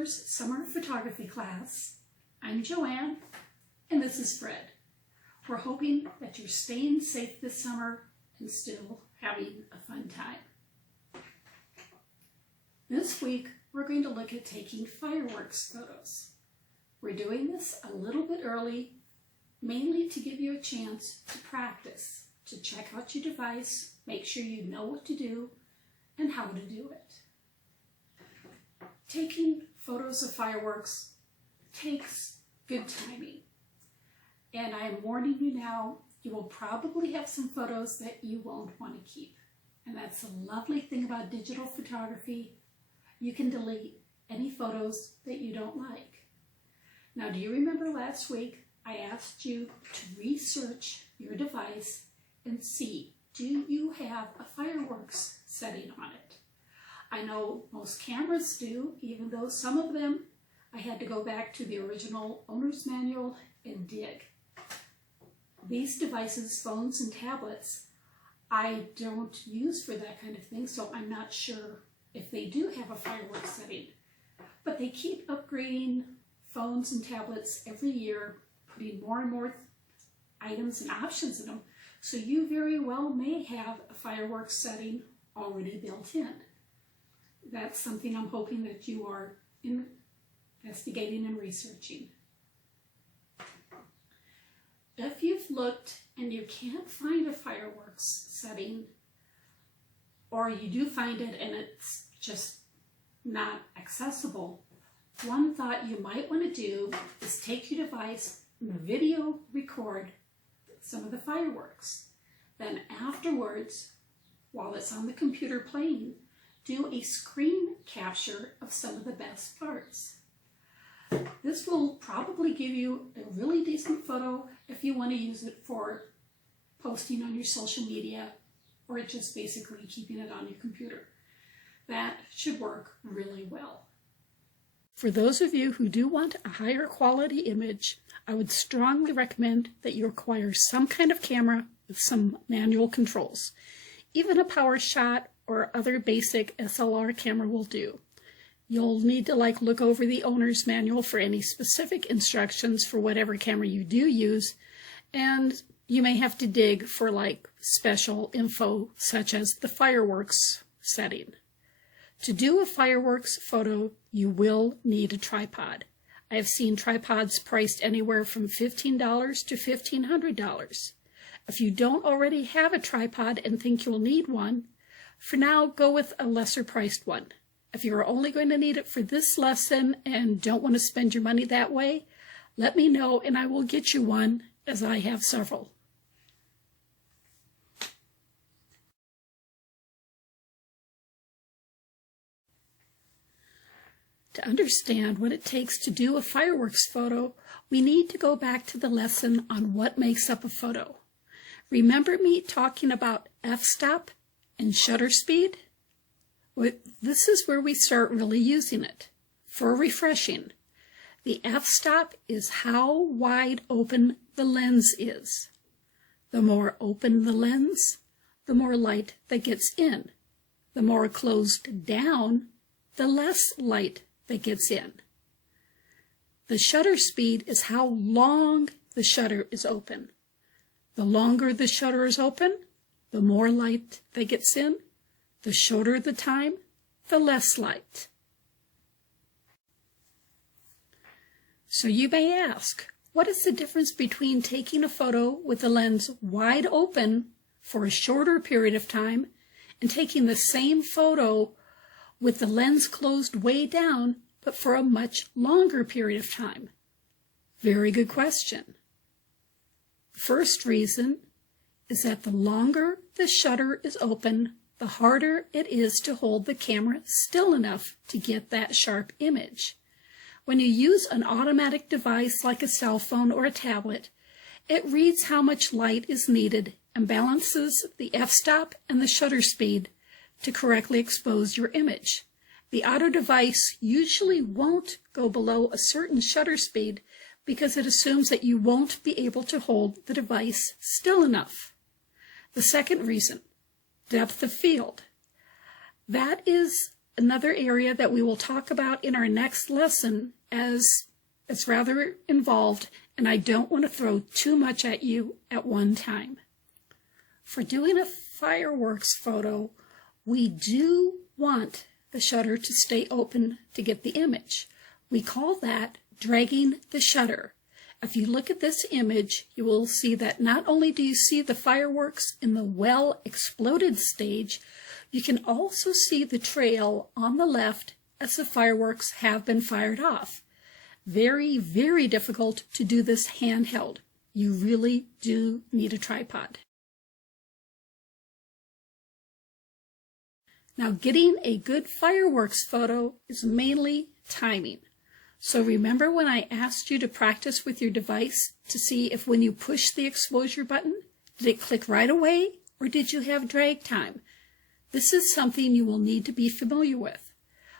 Bachelor's Summer Photography class. I'm JoAnne, and this is Fred. We're hoping that you're staying safe this summer and still having a fun time. This week, we're going to look at taking fireworks photos. We're doing this a little bit early, mainly to give you a chance to practice, to check out your device, make sure you know what to do and how to do it. Taking photos of fireworks takes good timing. And I am warning you now, you will probably have some photos that you won't want to keep. And that's the lovely thing about digital photography. You can delete any photos that you don't like. Now, do you remember last week I asked you to research your device and see, do you have a fireworks setting on it? I know most cameras do, even though some of them I had to go back to the original owner's manual and dig. These devices, phones and tablets, I don't use for that kind of thing, so I'm not sure if they do have a fireworks setting. But they keep upgrading phones and tablets every year, putting more and more items and options in them, so you very well may have a fireworks setting already built in. That's something I'm hoping that you are investigating and researching. If you've looked and you can't find a fireworks setting, or you do find it and it's just not accessible, one thought you might want to do is take your device and video record some of the fireworks. Then afterwards, while it's on the computer playing, do a screen capture of some of the best parts. This will probably give you a really decent photo if you want to use it for posting on your social media or just basically keeping it on your computer. That should work really well. For those of you who do want a higher quality image, I would strongly recommend that you acquire some kind of camera with some manual controls. Even a power shot or other basic SLR camera will do. You'll need to look over the owner's manual for any specific instructions for whatever camera you do use, and you may have to dig for special info such as the fireworks setting. To do a fireworks photo, you will need a tripod. I have seen tripods priced anywhere from $15 to $1,500. If you don't already have a tripod and think you'll need one, for now, go with a lesser priced one. If you're only going to need it for this lesson and don't want to spend your money that way, let me know and I will get you one, as I have several. To understand what it takes to do a fireworks photo, we need to go back to the lesson on what makes up a photo. Remember me talking about f-stop and shutter speed? Well, this is where we start really using it. For refreshing, the f-stop is how wide open the lens is. The more open the lens, the more light that gets in. The more closed down, the less light that gets in. The shutter speed is how long the shutter is open. The longer the shutter is open, the more light that gets in. The shorter the time, the less light. So you may ask, what is the difference between taking a photo with the lens wide open for a shorter period of time and taking the same photo with the lens closed way down, but for a much longer period of time? Very good question. The first reason is that the longer the shutter is open, the harder it is to hold the camera still enough to get that sharp image. When you use an automatic device like a cell phone or a tablet, it reads how much light is needed and balances the f-stop and the shutter speed to correctly expose your image. The auto device usually won't go below a certain shutter speed because it assumes that you won't be able to hold the device still enough. The second reason, depth of field. That is another area that we will talk about in our next lesson, as it's rather involved and I don't want to throw too much at you at one time. For doing a fireworks photo, we do want the shutter to stay open to get the image. We call that dragging the shutter. If you look at this image, you will see that not only do you see the fireworks in the well-exploded stage, you can also see the trail on the left as the fireworks have been fired off. Very, very difficult to do this handheld. You really do need a tripod. Now, getting a good fireworks photo is mainly timing. So remember when I asked you to practice with your device to see if when you push the exposure button, did it click right away or did you have drag time? This is something you will need to be familiar with.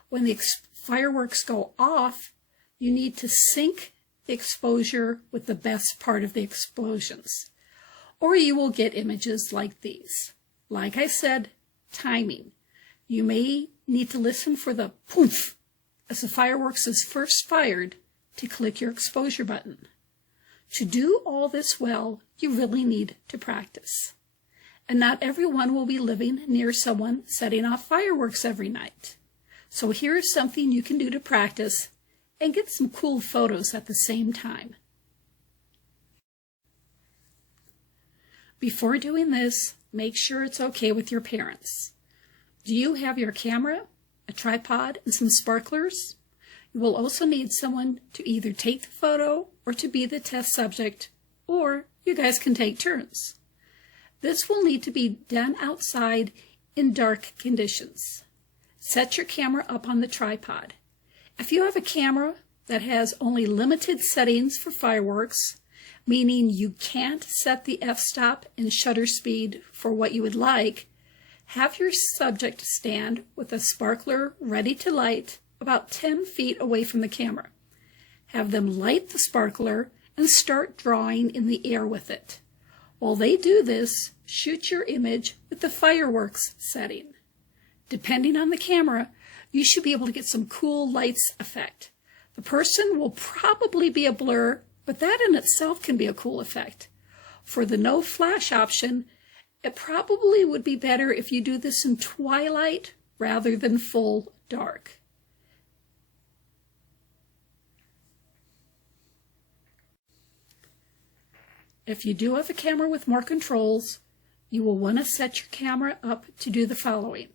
When the fireworks go off, you need to sync the exposure with the best part of the explosions, or you will get images like these. Like I said, timing. You may need to listen for the poof as the fireworks is first fired to click your exposure button. To do all this well, you really need to practice. And not everyone will be living near someone setting off fireworks every night. So here's something you can do to practice and get some cool photos at the same time. Before doing this, make sure it's okay with your parents. Do you have your camera, a tripod, and some sparklers? You will also need someone to either take the photo or to be the test subject, or you guys can take turns. This will need to be done outside in dark conditions. Set your camera up on the tripod. If you have a camera that has only limited settings for fireworks, meaning you can't set the f-stop and shutter speed for what you would like, have your subject stand with a sparkler ready to light about 10 feet away from the camera. Have them light the sparkler and start drawing in the air with it. While they do this, shoot your image with the fireworks setting. Depending on the camera, you should be able to get some cool lights effect. The person will probably be a blur, but that in itself can be a cool effect. For the no flash option, it probably would be better if you do this in twilight rather than full dark. If you do have a camera with more controls, you will want to set your camera up to do the following.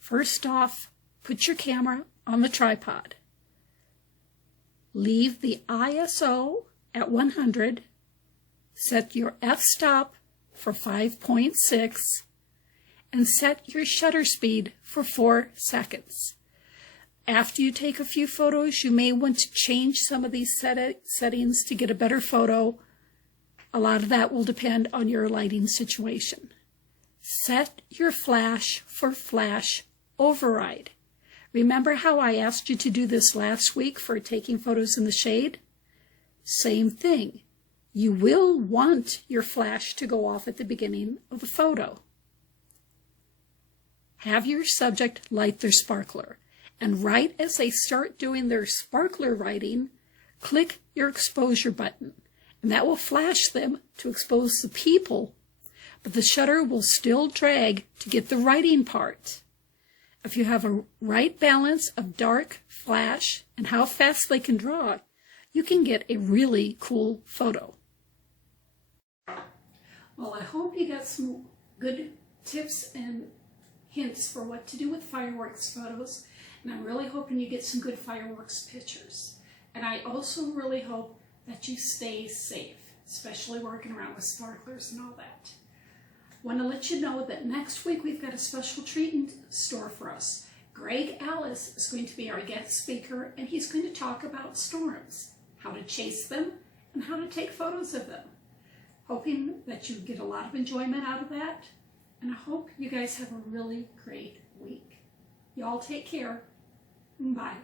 First off, put your camera on the tripod. Leave the ISO at 100. Set your f-stop for 5.6 and set your shutter speed for 4 seconds. After you take a few photos, you may want to change some of these settings to get a better photo. A lot of that will depend on your lighting situation. Set your flash for flash override. Remember how I asked you to do this last week for taking photos in the shade? Same thing. You will want your flash to go off at the beginning of the photo. Have your subject light their sparkler, and right as they start doing their sparkler lighting, click your exposure button, and that will flash them to expose the people, but the shutter will still drag to get the writing part. If you have a right balance of dark, flash, and how fast they can draw, you can get a really cool photo. Well, I hope you got some good tips and hints for what to do with fireworks photos, and I'm really hoping you get some good fireworks pictures. And I also really hope that you stay safe, especially working around with sparklers and all that. I want to let you know that next week we've got a special treat in store for us. Greg Ellis is going to be our guest speaker, and he's going to talk about storms, how to chase them, and how to take photos of them. Hoping that you get a lot of enjoyment out of that, and I hope you guys have a really great week. Y'all take care. Bye.